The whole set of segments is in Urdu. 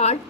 8।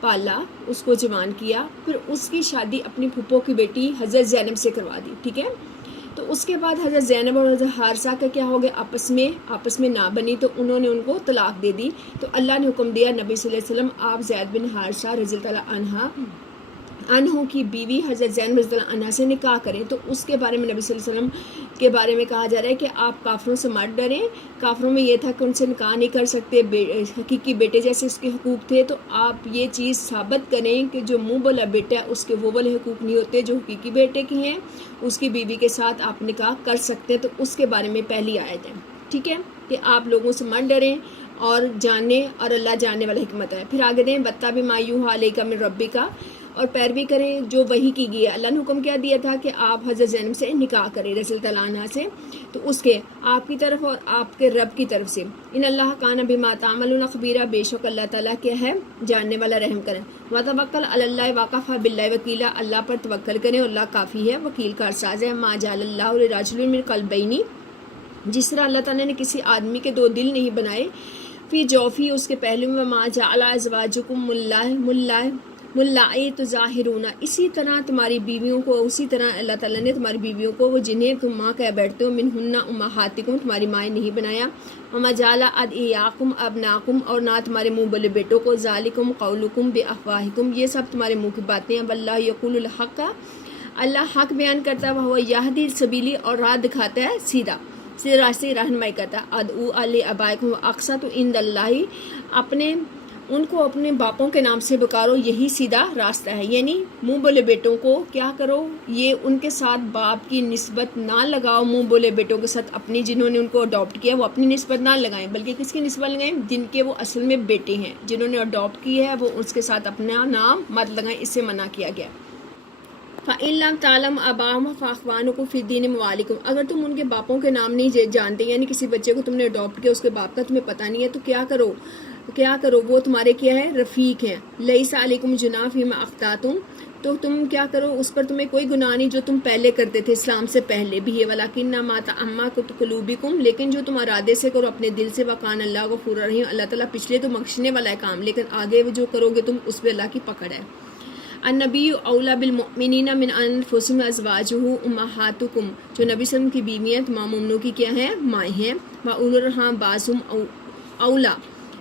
پالا، اس کو جوان کیا، پھر اس کی شادی اپنی پھپھو کی بیٹی حضرت زینب سے کروا دی، ٹھیک ہے. تو اس کے بعد حضرت زینب اور حضرت حارثہ کا کیا ہو گیا، آپس میں نہ بنی، تو انہوں نے ان کو طلاق دے دی. تو اللہ نے حکم دیا نبی صلی اللہ علیہ وسلم آپ زید بن حارثہ رضی اللہ عنہ کی بیوی حضرت زینب رضی اللہ عنہ سے نکاح کریں. تو اس کے بارے میں نبی صلی اللہ علیہ وسلم کے بارے میں کہا جا رہا ہے کہ آپ کافروں سے مت ڈریں. کافروں میں یہ تھا کہ ان سے نکاح نہیں کر سکتے، حقیقی بیٹے جیسے اس کے حقوق تھے. تو آپ یہ چیز ثابت کریں کہ جو منہ بولا بیٹا ہے اس کے وہ والے حقوق نہیں ہوتے جو حقیقی بیٹے کی ہیں. اس کی بیوی کے ساتھ آپ نکاح کر سکتے. تو اس کے بارے میں پہلی آیت ہے، ٹھیک ہے، کہ آپ لوگوں سے مت ڈریں اور جاننے، اور اللہ جاننے والا حکمت ہے. پھر آگے دیں بتا بھی مایوہ علیکہ من ربی کا، اور پیروی کریں جو وحی کی گئی ہے. اللہ نے حکم کیا دیا تھا کہ آپ حضرت زینب سے نکاح کریں رضی اللہ عنہ سے، تو اس کے آپ کی طرف اور آپ کے رب کی طرف سے. ان اللہ کان بما تعملون خبیرا، بے شک اللہ تعالیٰ کیا ہے جاننے والا، رحم کریں. وتوکل علی اللہ وکفی باللہ وکیلا، اللہ پر توکل کریں اور اللہ کافی ہے وکیل کارساز ہے. ما جعل اللہ لرجل من قلبین، جس طرح اللہ تعالیٰ نے کسی آدمی کے دو دل نہیں بنائے، فی جوفی اس کے پہلو میں، ما جعل ازواجکم ملائی تظاہرون، اسی طرح تمہاری بیویوں کو، اسی طرح اللہ تعالیٰ نے تمہاری بیویوں کو وہ جنہیں تم ماں کہہ بیٹھتے ہو، منہن امہاتکم، تمہاری مائیں نہیں بنایا. وما جعل ادعیاکم ابناکم، اور نہ تمہارے منہ بولے بیٹوں کو، ذالکم قولکم بافواہکم، یہ سب تمہارے منہ کی باتیں ہیں. واللہ یقول الحق، اللہ حق بیان کرتا ہے، وہ یہدی السبیل، اور راہ دکھاتا ہے سیدھا راستے رہنمائی کرتا ہے. ادعو علی ابائکم اقسط عند اللہ، ان کو اپنے باپوں کے نام سے پکارو، یہی سیدھا راستہ ہے. یعنی منہ بولے بیٹوں کو کیا کرو، یہ ان کے ساتھ باپ کی نسبت نہ لگاؤ. منہ بولے بیٹوں کے ساتھ اپنی جنہوں نے ان کو اڈاپٹ کیا وہ اپنی نسبت نہ لگائیں، بلکہ کس کی نسبت لگائیں، جن کے وہ اصل میں بیٹے ہیں، جنہوں نے اڈاپٹ کی ہے وہ اس کے ساتھ اپنا نام مت لگائیں، اس سے منع کیا گیا. فَإِن لَمْ تَعْلَمْ آبَاءَهُمْ فَإِخْوَانُكُمْ فِي الدِّينِ مَوَالِيكُمْ، اگر تم ان کے باپوں کے نام نہیں جانتے، یعنی کسی بچے کو تم نے اڈاپٹ کیا اس کے باپ کا تمہیں پتہ نہیں ہے، تو کیا کرو وہ تمہارے کیا ہے، رفیق ہیں. لیس علیکم جناح فیما اخطأتم، تو تم کیا کرو اس پر تمہیں کوئی گناہ نہیں جو تم پہلے کرتے تھے اسلام سے پہلے بھی. ولیکن ما تعمدت قلوبکم، لیکن جو تم ارادے سے کرو اپنے دل سے. وکان اللہ غفور رحیم، اللہ تعالیٰ پچھلے تو بخشنے والا ہے کام، لیکن آگے جو کرو گے تم اس پہ اللہ کی پکڑ ہے. النبی اولا بالمؤمنین من انفسہم ازواجہ امہاتکم، جو نبی صلی اللہ علیہ وسلم کی بیویاں تمام مومنوں کی کیا ہیں، مائیں ہیں. واولی الارحام بعضهم اولا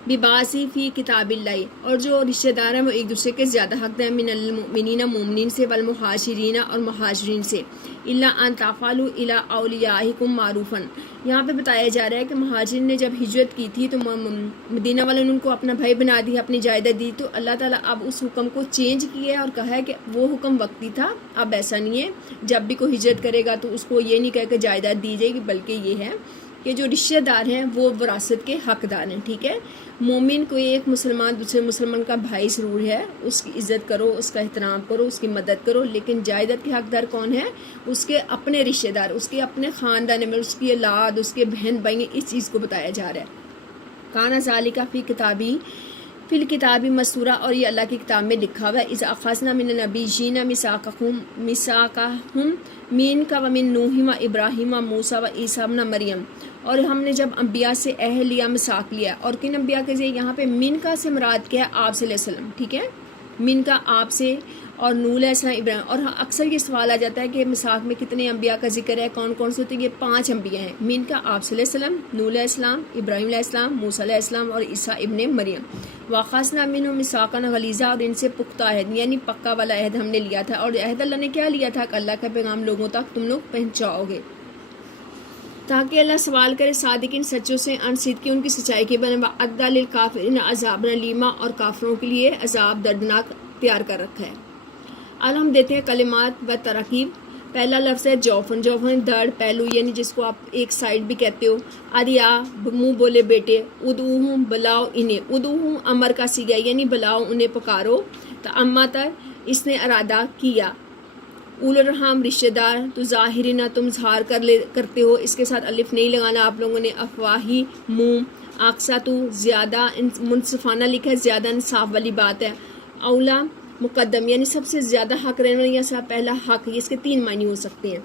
ببعض فی کتاب اللہ، اور جو رشتہ دار ہیں وہ ایک دوسرے کے زیادہ حقدار، من المؤمنین مومنین سے، والمہاجرین اور مہاجرین سے. الا ان تفعلوا الی اولیاءکم معروفا، یہاں پہ بتایا جا رہا ہے کہ مہاجرین نے جب ہجرت کی تھی تو مدینہ والوں نے ان کو اپنا بھائی بنا دیا، اپنی جائیداد دی. تو اللہ تعالیٰ اب اس حکم کو چینج کیا ہے اور کہا ہے کہ وہ حکم وقتی تھا، اب ایسا نہیں ہے. جب بھی کوئی ہجرت کرے گا تو اس کو یہ نہیں کہہ کہ جائیداد دی جائے گی، بلکہ یہ ہے کہ جو رشتہ دار ہیں وہ وراثت کے حقدار ہیں. ٹھیک ہے، مومن کوئی ایک مسلمان دوسرے مسلمان کا بھائی ضرور ہے، اس کی عزت کرو، اس کا احترام کرو، اس کی مدد کرو، لیکن جائیداد کے حقدار کون ہے، اس کے اپنے رشتہ دار، اس کے اپنے خاندان میں، اس کی اولاد، اس کے بہن بھائی، اس چیز کو بتایا جا رہا ہے. کانا ذالک فی کتابی، فی الکتابی مسطورہ، اور یہ اللہ کی کتاب میں لکھا ہوا ہے. اذ اخذنا من النبیین میثاقہم منک ومن نوح وابراہیم وموسیٰ وعیسیٰ ابن مریم، اور ہم نے جب انبیاء سے عہد لیا، میثاق لیا. اور کن انبیاء کے ذریعے، یہاں پہ من کا سے مراد کیا ہے، آپ صلی اللہ علیہ وسلم. ٹھیک ہے، من کا آپ سے، اور نوح علیہ السلام، ابراہیم. اور اکثر یہ سوال آ جاتا ہے کہ میثاق میں کتنے انبیاء کا ذکر ہے، کون کون سے ہوتے ہیں. یہ 5 انبیاء ہیں. من کا آپ صلی اللہ علیہ وسلم، نوح علیہ السلام، ابراہیم علیہ السلام، موسیٰ علیہ السلام اور عیسیٰ ابن مریم. وَأَخَذْنَا مِنْهُم مِّثَاقًا غَلِيظًا، اور ان سے پختہ عہد، یعنی پکا والا عہد ہم نے لیا تھا. اور عہد اللہ نے کیا لیا تھا کہ اللہ کا پیغام لوگوں تک تم لوگ پہنچاؤ گے، تاکہ اللہ سوال کرے صادقین سچوں سے، ان صدقی ان کی سچائی کے بارے میں. وَأَعَدَّ لِلْكَافِرِينَ عَذَابًا أَلِيمًا، اور کافروں کے لیے عذاب دردناک تیار کر رکھا ہے. اب ہم دیتے ہیں کلمات و تراکیب. پہلا لفظ ہے جوفن. جوفن دڑ، پہلو، یعنی جس کو آپ ایک سائڈ بھی کہتے ہو. ادیا، منہ بولے بیٹے. ادعوہم، بلاؤ انہیں. ادعوہم امر کا صیغہ، یعنی بلاؤ انہیں، پکارو. تعمدت، اس نے ارادہ کیا. اول الارحام، رشتہ دار. تو ظاہرین، تم اظہار کرتے ہو، اس کے ساتھ الف نہیں لگانا آپ لوگوں نے. افواہی، منہ. اقساط، زیادہ منصفانہ لکھا ہے، زیادہ انصاف والی بات ہے. اولا، مقدم، یعنی سب سے زیادہ حق رہنے والا، یا پہلا حق. یہ اس کے 3 معنی ہو سکتے ہیں.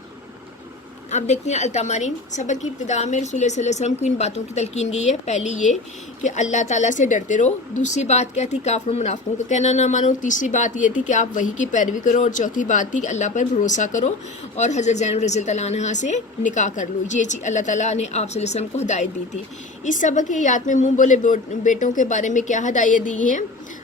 اب دیکھتے ہیں التمارین۔ سبق کی ابتدا میں رسول اللہ صلی اللہ علیہ وسلم کو ان باتوں کی تلقین گئی ہے۔ پہلی یہ کہ اللہ تعالیٰ سے ڈرتے رہو، دوسری بات کیا تھی کافروں منافقوں کا کہنا نہ مانو، تیسری بات یہ تھی کہ آپ وحی کی پیروی کرو، اور چوتھی بات تھی کہ اللہ پر بھروسہ کرو اور حضرت زینب رضی اللہ عنہا سے نکاح کر لو۔ یہ چیز اللہ تعالیٰ نے آپ صلی اللہ علیہ وسلم کو ہدایت دی تھی۔ اس سبق کی یاد میں منہ بولے بیٹوں کے بارے میں کیا ہدایت دی ہیں؟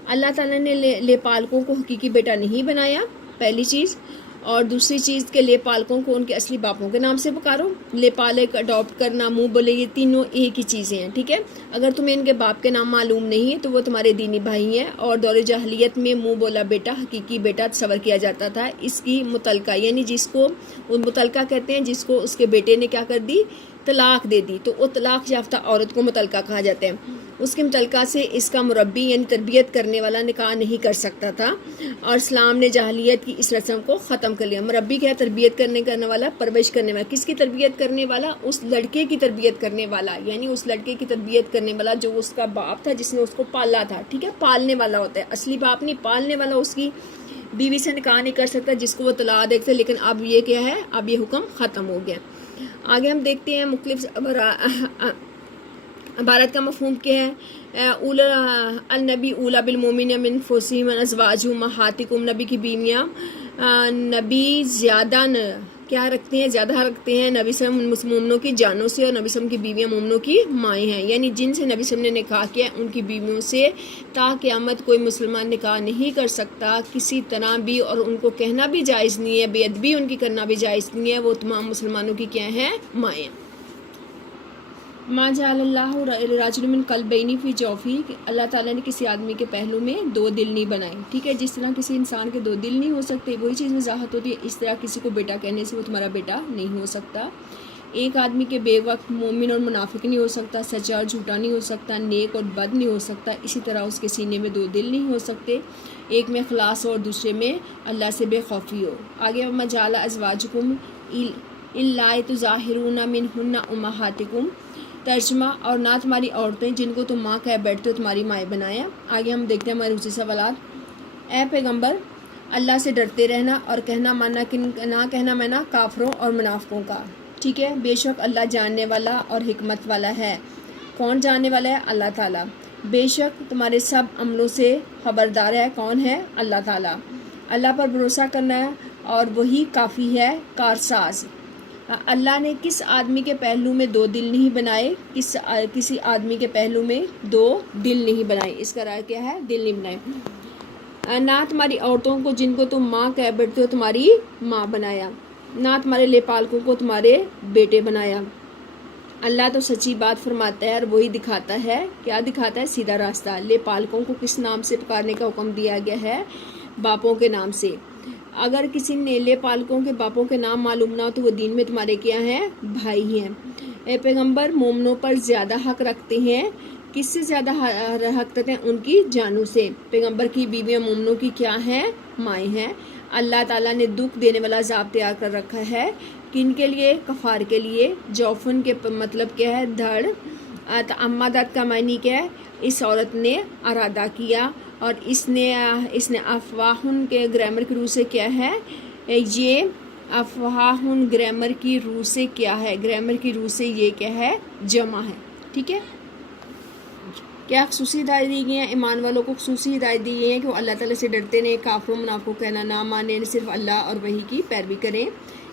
اللہ تعالیٰ نے لے پالکوں کو حقیقی بیٹا نہیں بنایا، پہلی چیز، اور دوسری چیز کے لے پالکوں کو ان کے اصلی باپوں کے نام سے پکارو۔ لے پالک، اڈاپٹ کرنا، منہ بولے، یہ تینوں ایک ہی چیزیں ہیں، ٹھیک ہے۔ اگر تمہیں ان کے باپ کے نام معلوم نہیں ہے تو وہ تمہارے دینی بھائی ہیں، اور دور جاہلیت میں منہ بولا بیٹا حقیقی بیٹا تصور کیا جاتا تھا۔ اس کی متعلقہ یعنی جس کو متعلقہ کہتے ہیں، جس کو اس کے بیٹے نے کیا کر دی، طلاق دے دی، تو وہ طلاق یافتہ عورت کو متعلقہ کہا جاتا ہے۔ اس کے متعلقہ سے اس کا مربی یعنی تربیت کرنے والا نکاح نہیں کر سکتا تھا، اور اسلام نے جاہلیت کی اس رسم کو ختم کر لیا۔ مربی کیا ہے؟ تربیت کرنے والا، پرورش کرنے والا۔ کس کی تربیت کرنے والا؟ اس لڑکے کی تربیت کرنے والا، یعنی اس لڑکے کی تربیت کرنے والا جو اس کا باپ تھا، جس نے اس کو پالا تھا، ٹھیک ہے۔ پالنے والا ہوتا ہے، اصلی باپ نہیں، پالنے والا اس کی بیوی سے نکاح نہیں کر سکتا جس کو وہ طلاق دیتے، لیکن اب یہ کیا ہے؟ اب یہ حکم ختم ہو گیا۔ آگے ہم دیکھتے ہیں مختلف عبارت کا مفہوم کیا ہے۔ النبی اولا بالمومن من انفسہم ازواجہم امہاتکم، نبی کی بیویاں نبی زیادہ کیا رکھتے ہیں؟ زیادہ رکھتے ہیں نبی صلی اللہ علیہ وسلم مومنوں کی جانوں سے، اور نبی صلی اللہ علیہ وسلم کی بیویاں مومنوں کی مائیں ہیں، یعنی جن سے نبی صلی اللہ علیہ وسلم نے نکاح کیا ان کی بیویوں سے تا قیامت کوئی مسلمان نکاح نہیں کر سکتا کسی طرح بھی، اور ان کو کہنا بھی جائز نہیں ہے، بے ادبی ان کی کرنا بھی جائز نہیں ہے، وہ تمام مسلمانوں کی کیا ہیں؟ مائیں۔ ما جعل اللہ رجل من قلبین فی جوفی، اللہ تعالیٰ نے کسی آدمی کے پہلو میں دو دل نہیں بنائے، ٹھیک ہے۔ جس طرح کسی انسان کے دو دل نہیں ہو سکتے، وہی چیز وضاحت ہوتی ہے، اس طرح کسی کو بیٹا کہنے سے وہ تمہارا بیٹا نہیں ہو سکتا۔ ایک آدمی کے بے وقت مومن اور منافق نہیں ہو سکتا، سچا اور جھوٹا نہیں ہو سکتا، نیک اور بد نہیں ہو سکتا، اسی طرح اس کے سینے میں دو دل نہیں ہو سکتے، ایک میں اخلاص ہو اور دوسرے میں اللہ سے بے خوفی ہو۔ آگے مجال ازواجکم اللہ تظاہرون منہن امہاتکم، ترجمہ، اور نہ تمہاری عورتیں جن کو تم ماں کہہ بیٹھتے ہو تمہاری مائیں بنایا۔ آگے ہم دیکھتے ہیں ہمارے دوسرے سوالات۔ اے پیغمبر، اللہ سے ڈرتے رہنا اور کہنا ماننا نہ کہنا ماننا کافروں اور منافقوں کا، ٹھیک ہے۔ بے شک اللہ جاننے والا اور حکمت والا ہے۔ کون جاننے والا ہے؟ اللہ تعالیٰ۔ بے شک تمہارے سب عملوں سے خبردار ہے۔ کون ہے؟ اللہ تعالیٰ۔ اللہ پر بھروسہ کرنا ہے اور وہی کافی ہے کارساز۔ اللہ نے کس آدمی کے پہلو میں دو دل نہیں بنائے؟ کسی آدمی کے پہلو میں دو دل نہیں بنائے، اس کا رائے کیا ہے؟ دل نہیں بنائے۔ نہ تمہاری عورتوں کو جن کو تم ماں کہہ بیٹھتے ہو تمہاری ماں بنایا، نہ تمہارے لے پالکوں کو تمہارے بیٹے بنایا۔ اللہ تو سچی بات فرماتا ہے اور وہی دکھاتا ہے، کیا دکھاتا ہے؟ سیدھا راستہ۔ لے پالکوں کو کس نام سے پکارنے کا حکم دیا گیا ہے؟ باپوں کے نام سے۔ اگر کسی نے لے پالکوں کے باپوں کے نام معلوم نہ ہو تو وہ دین میں تمہارے کیا ہیں؟ بھائی ہیں۔ اے پیغمبر، مومنوں پر زیادہ حق رکھتے ہیں، کس سے زیادہ حق رکھتے ہیں؟ ان کی جانوں سے۔ پیغمبر کی بیویاں مومنوں کی کیا ہیں؟ مائیں ہیں۔ اللہ تعالیٰ نے دکھ دینے والا عذاب تیار کر رکھا ہے، کن کے لیے؟ کفار کے لیے۔ جوفن کے مطلب کیا ہے؟ دھڑ۔ تعمدت کا معنی کیا ہے؟ اس عورت نے ارادہ کیا، اور اس نے افواہن کے گرامر کی روح سے کیا ہے؟ یہ افواہن گرامر کی روح سے کیا ہے؟ گرامر کی روح سے یہ کیا ہے؟ جمع ہے، ٹھیک ہے۔ کیا خصوصی ہدایت دی گئی ہیں؟ ایمان والوں کو خصوصی ہدایت دی گئی ہے کہ وہ اللہ تعالیٰ سے ڈرتے رہیں، کافروں منافقوں کو کہنا نہ مانیں، صرف اللہ اور وحی کی پیروی کریں۔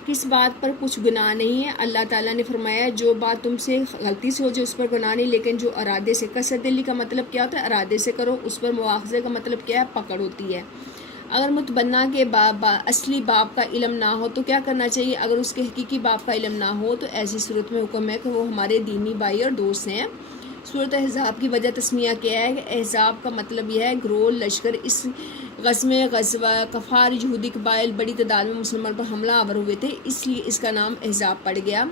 کس بات پر کچھ گناہ نہیں ہے؟ اللہ تعالیٰ نے فرمایا جو بات تم سے غلطی سے ہو جائے اس پر گناہ نہیں، لیکن جو ارادے سے، قصد دلی کا مطلب کیا ہوتا ہے؟ ارادے سے کرو، اس پر مواخذے کا مطلب کیا ہے؟ پکڑ ہوتی ہے۔ اگر متبنہ کے اصلی باپ کا علم نہ ہو تو کیا کرنا چاہیے؟ اگر اس کے حقیقی باپ کا علم نہ ہو تو ایسی صورت میں حکم ہے کہ وہ ہمارے دینی بھائی اور دوست ہیں۔ صورت احزاب کی وجہ تسمیہ کیا ہے؟ احزاب کا مطلب یہ ہے گروہ، لشکر۔ اس غزوہ کفار یہودی قبائل بڑی تعداد میں مسلمان پر حملہ آور ہوئے تھے، اس لیے اس کا نام احزاب پڑ گیا۔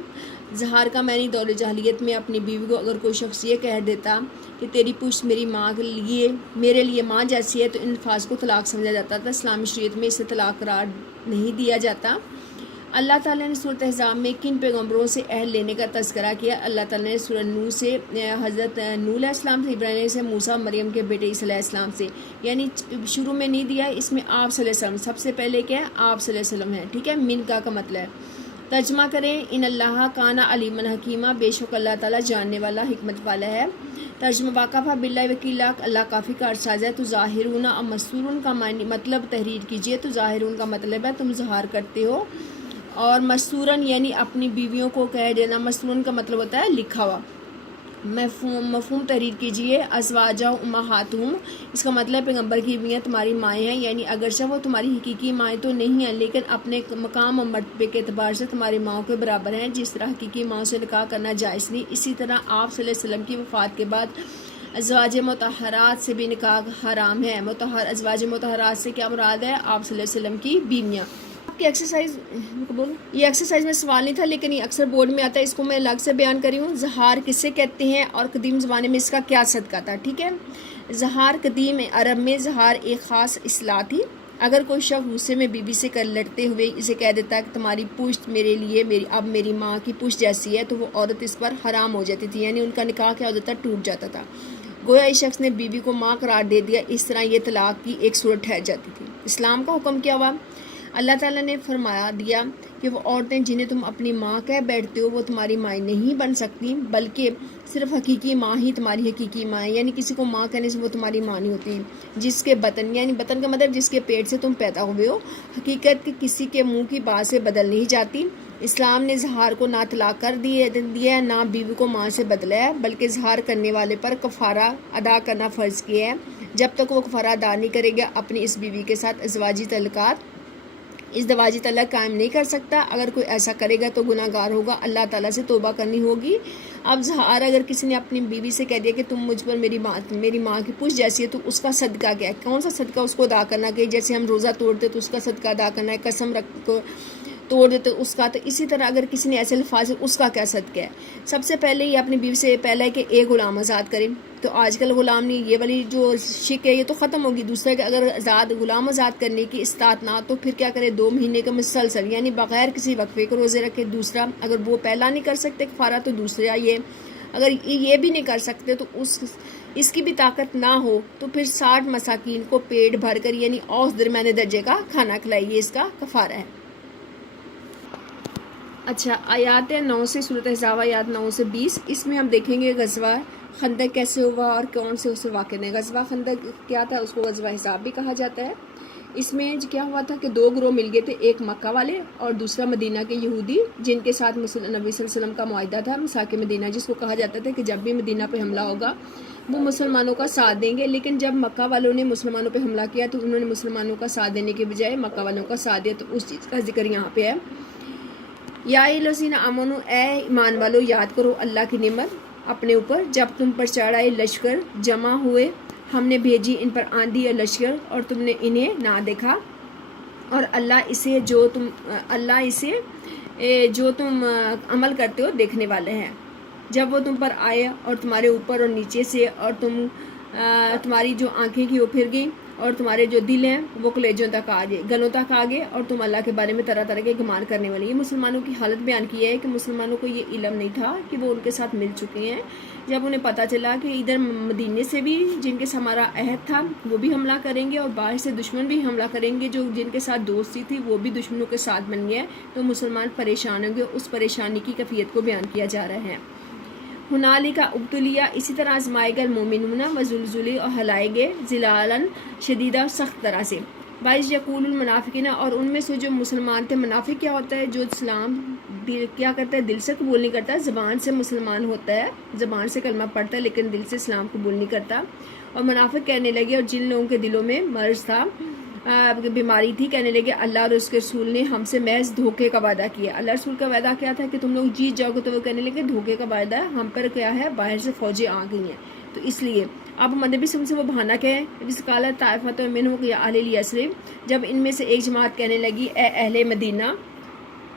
زہار کا معنی دور جاہلیت میں اپنی بیوی کو اگر کوئی شخص یہ کہہ دیتا کہ تیری پشت میری ماں کے لیے میرے لیے ماں جیسی ہے تو ان الفاظ کو طلاق سمجھا جاتا تھا۔ اسلامی شریعت میں اسے طلاق قرار نہیں دیا جاتا۔ اللہ تعالیٰ نے سورۃ احزاب میں کن پیغمبروں سے عہد لینے کا تذکرہ کیا؟ اللہ تعالیٰ نے سورہ نوح سے حضرت نوح علیہ السلام سے، ابراہیم سے، موسیٰ مریم کے بیٹے عیسیٰ علیہ السلام سے، یعنی شروع میں نہیں دیا ہے، اس میں آپ صلی اللہ علیہ وسلم سب سے پہلے کیا ہے؟ آپ صلی اللہ علیہ وسلم ہے، ٹھیک ہے۔ من کا مطلب ہے ترجمہ کریں ان اللہ کانا علیمن حکیمہ، بے شک اللہ تعالیٰ جاننے والا حکمت والا ہے۔ ترجمہ واقفہ باللہ وکیلا، اللہ کافی کارساز ہے۔ تو ظاہرون اور مستورون کا مطلب تحریر کیجئے۔ تو ظاہرون کا مطلب ہے تم ظاہر کرتے ہو، اور مستورن یعنی اپنی بیویوں کو کہہ دینا۔ مستورن کا مطلب ہوتا ہے لکھا ہوا۔ مفہوم تحریر کیجئے۔ ازواجہ امہاتہم، اس کا مطلب پیغمبر کی بیویاں تمہاری مائیں ہیں، یعنی اگرچہ وہ تمہاری حقیقی مائیں تو نہیں ہیں لیکن اپنے مقام اور مرتبے کے اعتبار سے تمہاری ماؤں کے برابر ہیں۔ جس طرح حقیقی ماؤں سے نکاح کرنا جائز نہیں، اسی طرح آپ صلی اللہ علیہ وسلم کی وفات کے بعد ازواج مطہرات سے بھی نکاح حرام ہے۔ ازواج مطہرات سے کیا مراد ہے؟ آپ صلی اللہ علیہ وسلم کی بیویاں۔ یہ ایکسرسائز میں سوال نہیں تھا لیکن یہ اکثر بورڈ میں آتا ہے، اس کو میں الگ سے بیان کری ہوں۔ زہار کسے کہتے ہیں اور قدیم زمانے میں اس کا کیا صدقہ تھا؟ ٹھیک ہے، زہار قدیم عرب میں زہار ایک خاص اصطلاح تھی۔ اگر کوئی شخص غصے میں بیوی سے کر لڑتے ہوئے اسے کہہ دیتا ہے کہ تمہاری پشت میرے لیے اب میری ماں کی پشت جیسی ہے، تو وہ عورت اس پر حرام ہو جاتی تھی، یعنی ان کا نکاح کیا ہو جاتا، ٹوٹ جاتا تھا۔ گویا اس شخص نے بیوی کو ماں قرار دے دیا، اس طرح یہ طلاق کی ایک صورت ٹھہر جاتی تھی۔ اسلام کا حکم کیا ہوا؟ اللہ تعالیٰ نے فرمایا دیا کہ وہ عورتیں جنہیں تم اپنی ماں کہہ بیٹھتے ہو وہ تمہاری مائیں نہیں بن سکتی، بلکہ صرف حقیقی ماں ہی تمہاری حقیقی ماں ہے، یعنی کسی کو ماں کہنے سے وہ تمہاری ماں نہیں ہوتی۔ جس کے بطن، یعنی بطن کا مطلب جس کے پیٹ سے تم پیدا ہوئے ہو، حقیقت کسی کے منہ کی بات سے بدل نہیں جاتی۔ اسلام نے زہار کو نہ طلاق کر دیا ہے، نہ بیوی کو ماں سے بدلا ہے، بلکہ زہار کرنے والے پر کفارہ ادا کرنا فرض کیا ہے۔ جب تک وہ کفارہ ادا نہیں کرے گا اپنی اس بیوی کے ساتھ ازدواجی تعلق قائم نہیں کر سکتا۔ اگر کوئی ایسا کرے گا تو گناہ گار ہوگا، اللہ تعالیٰ سے توبہ کرنی ہوگی۔ اب زہار اگر کسی نے اپنی بیوی سے کہہ دیا کہ تم مجھ پر میری ماں کی پشت جیسی ہے، تو اس کا صدقہ کیا ہے؟ کون سا صدقہ اس کو ادا کرنا؟ کہ جیسے ہم روزہ توڑتے تو اس کا صدقہ ادا کرنا ہے، قسم رکھ کو توڑ دیتے اس کا، تو اسی طرح اگر کسی نے ایسے الفاظ اس کا کیا صدقہ ہے؟ سب سے پہلے یہ اپنی بیوی سے پہلے کہ ایک غلام آزاد کریں۔ تو آج کل غلام نہیں، یہ والی جو شک ہے یہ تو ختم ہوگی۔ دوسرا کہ اگر غلام آزاد کرنے کی استطاعت نہ تو پھر کیا کرے؟ 2 مہینے کا مسلسل یعنی بغیر کسی وقفے کے روزے رکھے۔ دوسرا اگر وہ پہلا نہیں کر سکتے کفارہ، تو دوسرا یہ اگر یہ بھی نہیں کر سکتے تو اس کی بھی طاقت نہ ہو تو پھر 60 مساکین کو پیٹ بھر کر یعنی اوسط درمیانے درجے کا کھانا کھلائیے، اس کا کفارہ ہے۔ اچھا، آیات 9 سے سورۃ احزاب آیات 9 سے 20، اس میں ہم دیکھیں گے غزوہ خندق کیسے ہوا اور کون سے اسے واقع ہیں۔ غزوہ خندق کیا تھا؟ اس کو غزوہ احزاب بھی کہا جاتا ہے۔ اس میں کیا ہوا تھا کہ 2 گروہ مل گئے تھے، ایک مکہ والے اور دوسرا مدینہ کے یہودی، جن کے ساتھ نبی صلی اللہ علیہ وسلم کا معاہدہ تھا میثاق مدینہ، جس کو کہا جاتا تھا کہ جب بھی مدینہ پہ حملہ ہوگا وہ مسلمانوں کا ساتھ دیں گے۔ لیکن جب مکہ والوں نے مسلمانوں پہ حملہ کیا تو انہوں نے مسلمانوں کا ساتھ دینے کے بجائے مکہ والوں کا ساتھ دیا، تو اس چیز کا ذکر یہاں پہ ہے۔ یا الذین آمنوا، اے ایمان والو یاد کرو اللہ کی نعمت اپنے اوپر جب تم پر چڑھ آئے لشکر جمع ہوئے، ہم نے بھیجی ان پر آندھی اور لشکر اور تم نے انہیں نہ دیکھا، اور اللہ اسے جو تم عمل کرتے ہو دیکھنے والے ہیں۔ جب وہ تم پر آئے اور تمہارے اوپر اور نیچے سے، اور تمہاری جو آنکھیں کی وہ پھر گئیں اور تمہارے جو دل ہیں وہ کلیجوں تک آ گئے، گلوں تک آ گئے، اور تم اللہ کے بارے میں طرح طرح کے گمان کرنے والے۔ یہ مسلمانوں کی حالت بیان کی ہے کہ مسلمانوں کو یہ علم نہیں تھا کہ وہ ان کے ساتھ مل چکے ہیں۔ جب انہیں پتہ چلا کہ ادھر مدینے سے بھی جن کے ساتھ ہمارا عہد تھا وہ بھی حملہ کریں گے، اور باہر سے دشمن بھی حملہ کریں گے، جو جن کے ساتھ دوستی تھی وہ بھی دشمنوں کے ساتھ بن گئے، تو مسلمان پریشان ہوں گے۔ اس پریشانی کی کیفیت کو بیان کیا جا رہا ہے۔ ہنالک ابتلیٰ، اسی طرح آزمائے گئے المومنون وزلزلوا، اور ہلائے گئے زلزالاً شدیدہ سخت طرح سے۔ وَإِذْ يَقُولُ الْمُنَافِقُونَ، اور ان میں سے جو مسلمان تھے، منافق کیا ہوتا ہے؟ جو اسلام کیا کرتا ہے؟ دل سے قبول نہیں کرتا، زبان سے مسلمان ہوتا ہے، زبان سے کلمہ پڑھتا ہے لیکن دل سے اسلام قبول نہیں کرتا۔ اور منافق کہنے لگے، اور جن لوگوں کے دلوں میں مرض تھا، بیماری تھی، کہنے لگے اللہ اور اس کے رسول نے ہم سے محض دھوکے کا وعدہ کیا۔ اللہ رسول کا وعدہ کیا تھا کہ تم لوگ جیت جاؤ گے، تو وہ کہنے لگے دھوکے کا وعدہ ہے، ہم پر کیا ہے؟ باہر سے فوجیں آ گئی ہیں، تو اس لیے اب مدبی سم سے وہ بہانہ کہیں جس قالت طائفۃ منھم یا اہل یثرب، جب ان میں سے ایک جماعت کہنے لگی اے اہل مدینہ،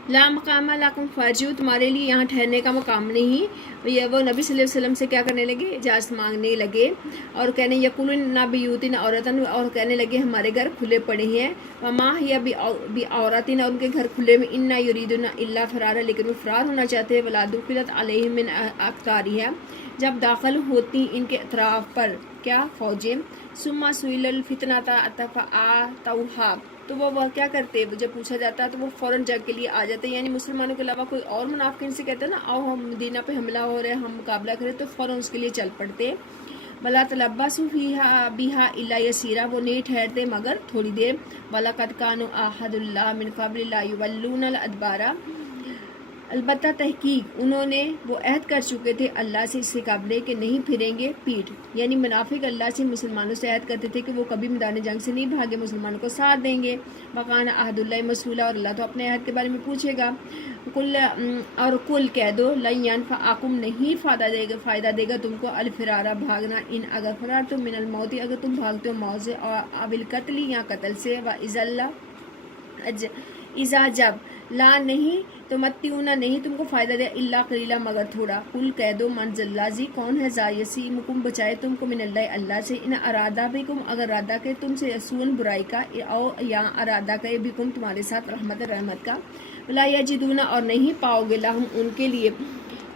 لا مقام لکم فارجعوا، تمہارے لیے یہاں ٹھہرنے کا مقام نہیں۔ وہ نبی صلی اللہ علیہ وسلم سے کیا کرنے لگے؟ اجازت مانگنے لگے، اور کہنے یقولون بیوتنا عورتن، اور کہنے لگے ہمارے گھر کھلے پڑے ہیں، وما ہی بعورتن، اور ان کے گھر کھلے میں، انا یریدون الا فرارا، لیکن وہ فرار ہونا چاہتے ہیں، ولا دخلت علیہم من اقطارها، جب داخل ہوتی ان کے اطراف پر کیا؟ فوجیں، ثم سئلوا الفتنة فآتوها، تو وہ کیا کرتے، جب پوچھا جاتا تو وہ فوراً جنگ کے لیے آ جاتے، یعنی مسلمانوں کے علاوہ کوئی اور منافقین سے کہتے ہیں نا آؤ ہم مدینہ پہ حملہ ہو رہا ہے ہم مقابلہ کریں، تو فوراً اس کے لیے چل پڑتے۔ ولا تلبسوا فیہا بہا الا یسیرا، وہ نہیں ٹھہرتے مگر تھوڑی دیر۔ وَلَقَدْ كَانُوا عَاهَدُوا اللَّهَ مِنْ قَبْلُ لَا يُوَلُّونَ الْأَدْبَارَ، البتہ تحقیق انہوں نے وہ عہد کر چکے تھے اللہ سے اس سے قبل کہ نہیں پھریں گے پیٹھ، یعنی منافق اللہ سے مسلمانوں سے عہد کرتے تھے کہ وہ کبھی میدان جنگ سے نہیں بھاگے، مسلمانوں کو ساتھ دیں گے۔ وَقَانَ عَهْدُ اللَّهِ مَسْئُولًا، اور اللہ تو اپنے عہد کے بارے میں پوچھے گا۔ کل کہہ دو لن ينفعکم، نہیں فائدہ دے گا تم کو الفرارا بھاگنا، ان اگر فرار تم من الموت، اگر تم بھاگتے ہو موت سے، اور اب القتل یا قتل سے، اذا جب لا نہیں تو متیونا، نہیں تم کو فائدہ دے الا قلیلا مگر تھوڑا۔ کل کہہ دو من ذی کون ہے یسیمکم بچائے تم کو من اللہ سے، ان ارادہ بکم اگر ارادہ کہ تم سے سون برائی کا، او یا ارادہ کہ بکم تمہارے ساتھ رحمت کا۔ ولا یجدون، اور نہیں پاؤ گے لہم ان کے لیے،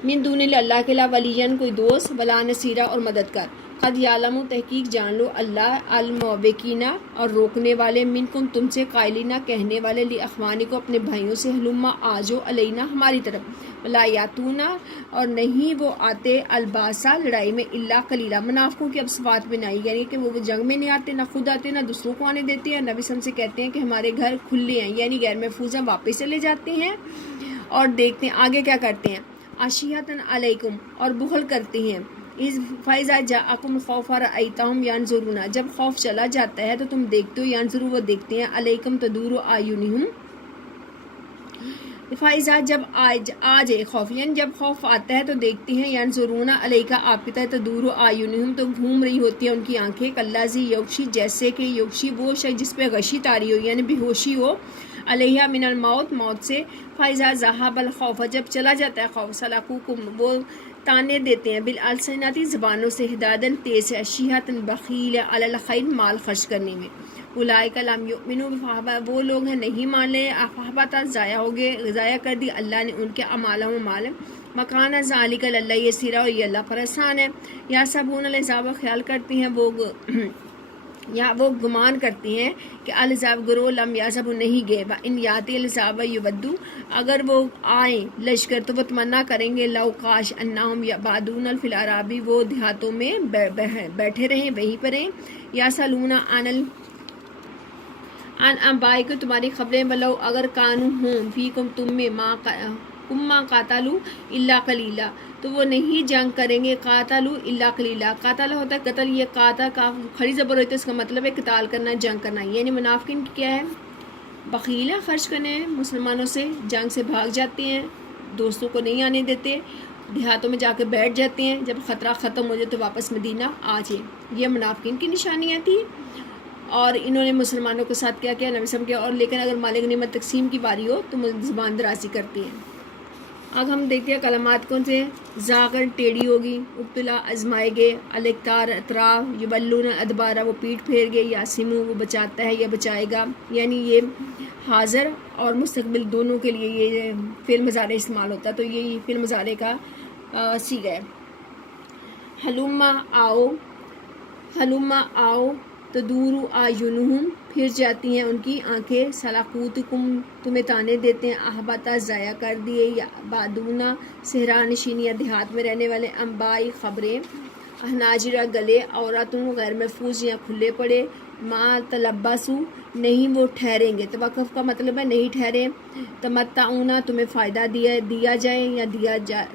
من دون اللہ کے علاوہ ولیًا کوئی دوست، ولا نصیرا اور مددگار۔ قد یعلم، تحقیق جان لو اللہ، الموبقین اور روکنے والے، منکم تم سے، قائلین کہنے والے، لاخوانکم اپنے بھائیوں سے، ہلما آجو علینا ہماری طرف، ولا یاتون اور نہیں وہ آتے، الباسا لڑائی میں، الا قلیلا منافقوں کی اب صفات میں نہیں، یعنی کہ وہ جنگ میں نہیں آتے، نہ خود آتے نہ دوسروں کو آنے دیتے ہیں۔ نبی سے کہتے ہیں کہ ہمارے گھر کھلے ہیں، یعنی غیر محفوظ ہیں، واپس چلے جاتے ہیں اور دیکھتے ہیں آگے کیا کرتے ہیں۔ عشیۃً علیکم، اور بخل کرتے ہیں، فَإِذَا جَاءَكُمُ الْخَوْفُ رَأَيْتَهُمْ يَنظُرُونَ، جب خوف چلا جاتا ہے تو تم دیکھتے ہو، ينظروا وہ دیکھتے ہیں، علیکم تدور اعینہم، فَإِذَا جب آ جائے خوف، یعنی جب خوف آتا ہے تو دیکھتے ہیں، ينظرون علیکا آپ کی طرح، تدور اعینہم تو گھوم رہی ہوتی ہیں ان کی آنکھیں، کالذی یغشی جیسے کہ یغشی وہ شخص جس پہ غشی طاری ہو، یعنی بے ہوشی ہو، علیہ من الموت موت سے، فَإِذَا ذَهَبَ الْخَوْفُ جب چلا جاتا ہے خوف، سَلَقُوكُم وہ تانے دیتے ہیں، بالالسنۃ زبانوں سے، ہدادن تیز ہے، شیھۃ بخیل ہے، علی الخیر مال خرچ کرنے میں، اولئک لم یؤمنوا وہ لوگ ہیں نہیں مان لے، فحبط ضائع کر دی اللہ نے ان کے اعمالہم مال، مکان ذالک اللہ یسیرا اور یہ اللہ پر آسان ہے، یا سبون الحساب خیال کرتی ہیں وہ یا وہ گمان کرتی ہیں کہ الحزاب گروہ لم یذهب نہیں گئے، ان یاتی الحزاب یودو اگر وہ آئیں لشکر تو وہ تمنا کریں گے، لو کاش انہم یبادون فی الارابی وہ دیہاتوں میں بیٹھے رہیں وہیں پر ہیں، یا سلونا ان انبائی کو تمہاری خبریں، ولو اگر کانوا ہوں فیکم تم میں ما قاتلوا الا قلیلا تو وہ نہیں جنگ کریں گے، قاتلوا الا قلیلا، قاتل ہوتا ہے قتل، یہ قاتل کا کھڑی زبر ہوتی ہے، اس کا مطلب ہے قتال کرنا، جنگ کرنا، یعنی منافقین کیا ہے بخیل ہے، خرچ کرنے ہیں مسلمانوں سے، جنگ سے بھاگ جاتے ہیں، دوستوں کو نہیں آنے دیتے، دیہاتوں میں جا کے بیٹھ جاتے ہیں، جب خطرہ ختم ہو جائے تو واپس مدینہ آ جائے، یہ منافقین کی نشانیاں تھیں۔ اور انہوں نے مسلمانوں کے ساتھ کیا کیا، نبی صلی اللہ علیہ وسلم کیا، اور لیکن اگر مال غنیمت تقسیم کی باری ہو تو زبان درازی کرتی ہیں۔ اب ہم دیکھتے ہیں کلمات کون سے، زاغر ٹیڑھی ہوگی، ابتلا ازمائے گئے، الاقتار اطراف، یبلون ادبارہ وہ پیٹھ پھیر گئے، یاسمو وہ بچاتا ہے یا بچائے گا، یعنی یہ حاضر اور مستقبل دونوں کے لیے یہ فعل مضارع استعمال ہوتا ہے، تو یہ فعل مضارع کا صیغہ ہے۔ حلما آؤ تدور اعینہم پھر جاتی ہیں ان کی آنکھیں، سلاقوتکم تمہیں تانے دیتے ہیں، احبطا ضائع کر دیے، یا بادونا صحرا نشین یا دیہات میں رہنے والے، انبائی خبریں، احناجرہ گلے، عوراتوں غیر محفوظ یا کھلے پڑے، ما تلبسو نہیں وہ ٹھہریں گے، توقف کا مطلب ہے نہیں ٹھہرے، تمتعونا تمہیں فائدہ دیا جائے یا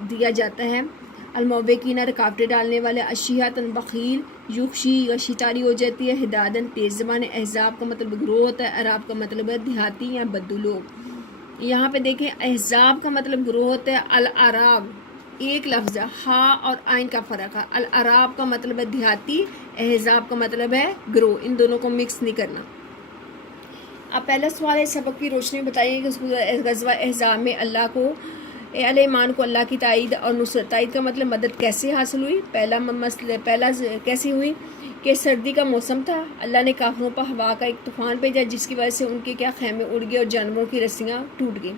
دیا جاتا ہے، الموبقین رکاوٹیں ڈالنے والے، اشیھۃ بخیل، یغشی غشی طاری ہو جاتی ہے، ہدادن تیز زبان، احزاب کا مطلب گروہ ہوتا ہے، عراب کا مطلب ہے دیہاتی یا بدو لوگ۔ یہاں پہ دیکھیں احزاب کا مطلب گروہ ہوتا ہے، العراب ایک لفظ ہے، ہا اور آئین کا فرق ہے، العراب کا مطلب ہے دیہاتی، احزاب کا مطلب ہے گروہ، ان دونوں کو مکس نہیں کرنا۔ اب پہلا سوال ہے، سبق کی روشنی بتائیے کہ اس غزوہ احزاب میں اللہ کو اہل ایمان کو اللہ کی تائید اور نصرت، تائید کا مطلب مدد کیسے حاصل ہوئی، پہلا کیسے ہوئی کہ سردی کا موسم تھا، اللہ نے کافروں پر ہوا کا ایک طوفان بھیجا جس کی وجہ سے ان کے خیمے اڑ گئے اور جانوروں کی رسیاں ٹوٹ گئیں۔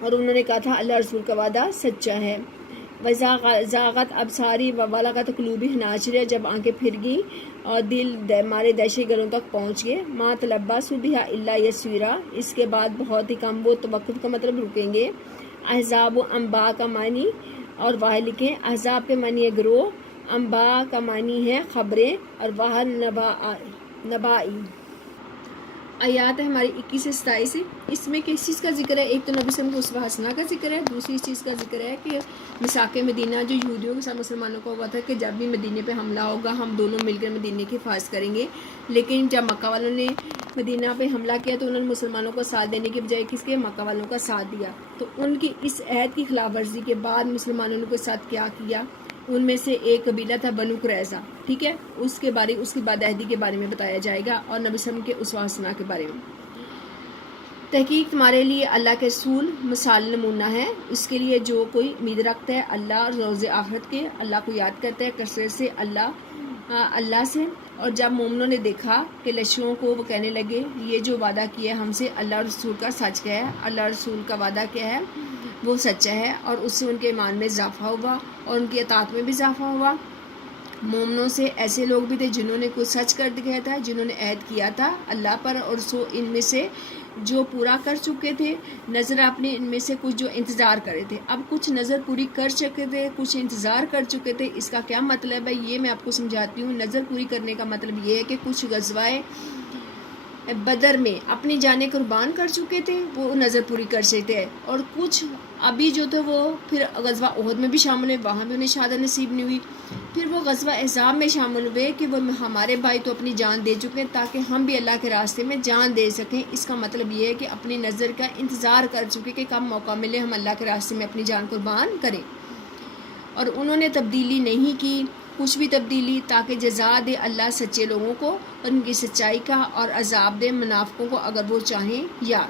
اور انہوں نے کہا تھا اللہ رسول کا وعدہ سچا ہے۔ وزاغت ابصاری و بلغت قلوبی حناجر، جب آنکھیں پھر گئیں اور دل مارے دہشت گروں تک پہنچ گئے۔ ما تلبسوا بہا الا یسیرا، اس کے بعد بہت ہی کم، وہ توقف کا مطلب رکیں گے۔ احزاب و انباء کا معنی، اور واہ لکھیں احزاب کے معنی ہے گروہ، انباء کا معنی ہے خبریں، اور واہ نبائی۔ آیات ہے ہماری 21 سے 27۔ اس میں کس چیز کا ذکر ہے؟ ایک تو نبی صلی اللہ علیہ وسلم کو اسوہ حسنہ کا ذکر ہے، دوسری چیز کا ذکر ہے کہ میثاق مدینہ جو یہودیوں کے ساتھ مسلمانوں کو ہوا تھا کہ جب بھی مدینے پہ حملہ ہوگا ہم دونوں مل کر مدینے کی حفاظت کریں گے، لیکن جب مکہ والوں نے مدینہ پہ حملہ کیا تو انہوں نے مسلمانوں کو ساتھ دینے کے بجائے کس کے مکہ والوں کا ساتھ دیا۔ تو ان کی اس عہد کی خلاف ورزی کے بعد مسلمانوں نے کے ساتھ کیا کیا؟ ان میں سے ایک قبیلہ تھا بنو قریظہ، ٹھیک ہے، اس کی بعد عہدی کے بارے میں بتایا جائے گا، اور نبی صلی اللہ علیہ وسلم کے اسوہ حسنہ کے بارے میں۔ تحقیق تمہارے لیے اللہ کے رسول مثال نمونہ ہے، اس کے لیے جو کوئی امید رکھتا ہے اللہ اور روز آخرت کے، اللہ کو یاد کرتا ہے کثرت سے اللہ سے۔ اور جب مومنوں نے دیکھا کہ لشکروں کو وہ کہنے لگے یہ جو وعدہ کیا ہم سے اللہ رسول کا سچ ہے، اللہ رسول کا وعدہ کیا ہے وہ سچا ہے، اور اس سے ان کے ایمان میں اضافہ ہوا اور ان کی اطاعت میں بھی اضافہ ہوا۔ مومنوں سے ایسے لوگ بھی تھے جنہوں نے کچھ سچ کر دیا تھا، جنہوں نے عہد کیا تھا اللہ پر، اور سو ان میں سے جو پورا کر چکے تھے نظر اپنے، ان میں سے کچھ جو انتظار کرے تھے۔ اب کچھ نظر پوری کر چکے تھے، کچھ انتظار کر چکے تھے، اس کا کیا مطلب ہے یہ میں آپ کو سمجھاتی ہوں۔ نظر پوری کرنے کا مطلب یہ ہے کہ کچھ غزوہ بدر میں اپنی جانیں قربان کر چکے تھے، وہ نظر پوری کر سکتے ہیں، اور کچھ ابھی جو تھے وہ پھر غزوہ احد میں بھی شامل ہوئے، وہاں بھی انہیں شہادت نصیب نہیں ہوئی، پھر وہ غزوہ احزاب میں شامل ہوئے کہ وہ ہمارے بھائی تو اپنی جان دے چکے ہیں تاکہ ہم بھی اللہ کے راستے میں جان دے سکیں۔ اس کا مطلب یہ ہے کہ اپنی نظر کا انتظار کر چکے کہ کب موقع ملے ہم اللہ کے راستے میں اپنی جان قربان کریں، اور انہوں نے تبدیلی نہیں کی، کچھ بھی تبدیلی، تاکہ جزا دے اللہ سچے لوگوں کو اور ان کی سچائی کا، اور عذاب دے منافقوں کو اگر وہ چاہیں یا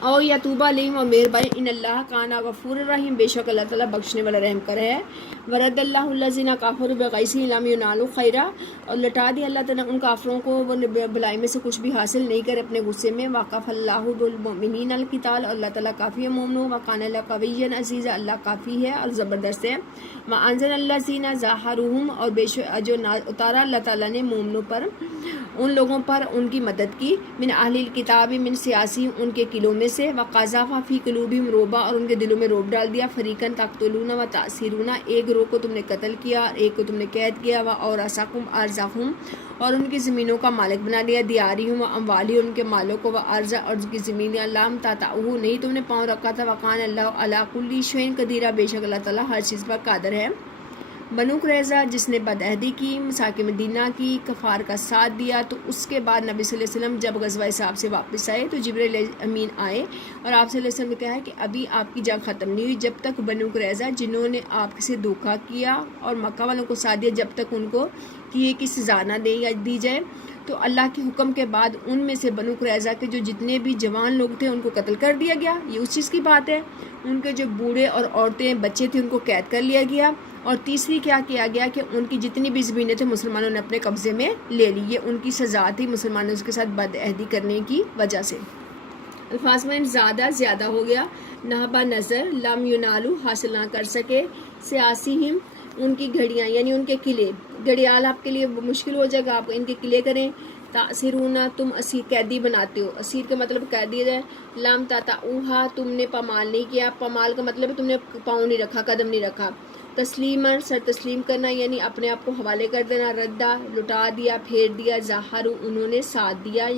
اور یا توبہ علیہم، اور مہربانی ان اللہ کانا غفور الرحیم، بے شک اللہ تعالیٰ بخشنے والا رحم کر ہے۔ ورد اللہ الذین کفروا بغیظہم لم ینالوا خیرا، اور لٹا دیا اللہ تعالیٰ ان کافروں کو وہ بلائی میں سے کچھ بھی حاصل نہیں کرے اپنے غصے میں۔ وقف اللہ بالمؤمنین القتال، اور اللہ تعالیٰ کافی ہے مومنوں، وکان اللہ قویا عزیزا، اللہ کافی ہے اور زبردست ہے۔ وانزل الذین ظاہروہم، اور بے شک جو اتارا اللہ تعالیٰ نے مومنوں پر ان لوگوں پر ان کی مدد کی، من اہل الکتاب من سیاسی ان کے قلعوں میں سے، وقذف فی قلوبہم رعبا، اور ان کے دلوں میں رعب ڈال دیا، فریقا تقتلون و تأسرون، ایک گروہ کو تم نے قتل کیا اور ایک کو تم نے قید کیا، وأورثکم ارضہم، اور ان کی زمینوں کا مالک بنا دیا، دیارہم و اموالہم، ان کے مالوں کو، وارض، اور ان کی زمینیں، لم تطئوہ، نہیں تم نے پاؤں رکھا تھا، وکان اللہ علی کل شیء قدیر، بے شک اللہ تعالیٰ ہر چیز پر قادر ہے۔ بنو قریظہ جس نے بدعہدی کی، میثاق مدینہ کی، کفار کا ساتھ دیا، تو اس کے بعد نبی صلی اللہ علیہ وسلم جب غزوہ احزاب سے واپس آئے تو جبرائیل امین آئے اور آپ صلی اللہ علیہ وسلم نے کہا کہ ابھی آپ کی جنگ ختم نہیں ہوئی جب تک بنو قریظہ جنہوں نے آپ سے دھوکہ کیا اور مکہ والوں کو ساتھ دیا، جب تک ان کو کیے کی سزا نہ دی جائے۔ تو اللہ کے حکم کے بعد ان میں سے بنو قریظہ کے جو جتنے بھی جوان لوگ تھے ان کو قتل کر دیا گیا، یہ اس چیز کی بات ہے۔ ان کے جو بوڑھے اور عورتیں بچے تھے ان کو قید کر لیا گیا، اور تیسری کیا کیا گیا کہ ان کی جتنی بھی زمینیں تھے مسلمانوں نے اپنے قبضے میں لے لی، یہ ان کی سزا تھی مسلمانوں کے ساتھ بدعہدی کرنے کی وجہ سے۔ الفاظ میں زیادہ ہو گیا، نہبا نظر، لم ینالو حاصل نہ کر سکے، سیاسیہم ان کی گھڑیاں یعنی ان کے قلعے، گھڑیال آپ کے لیے مشکل ہو جائے گا، آپ ان کے قلعے کریں، تأسرون تم اسیر قیدی بناتے ہو، اسیر کا مطلب قیدی ہے، لم تطئوہا تم نے پامال نہیں کیا، پامال کا مطلب ہے تم نے پاؤں نہیں رکھا، قدم نہیں رکھا، تسلیما سر تسلیم کرنا یعنی اپنے آپ کو حوالے کر دینا، ردا لٹا دیا، پھیر دیا، ظاہروا انہوں نے ساتھ دیا۔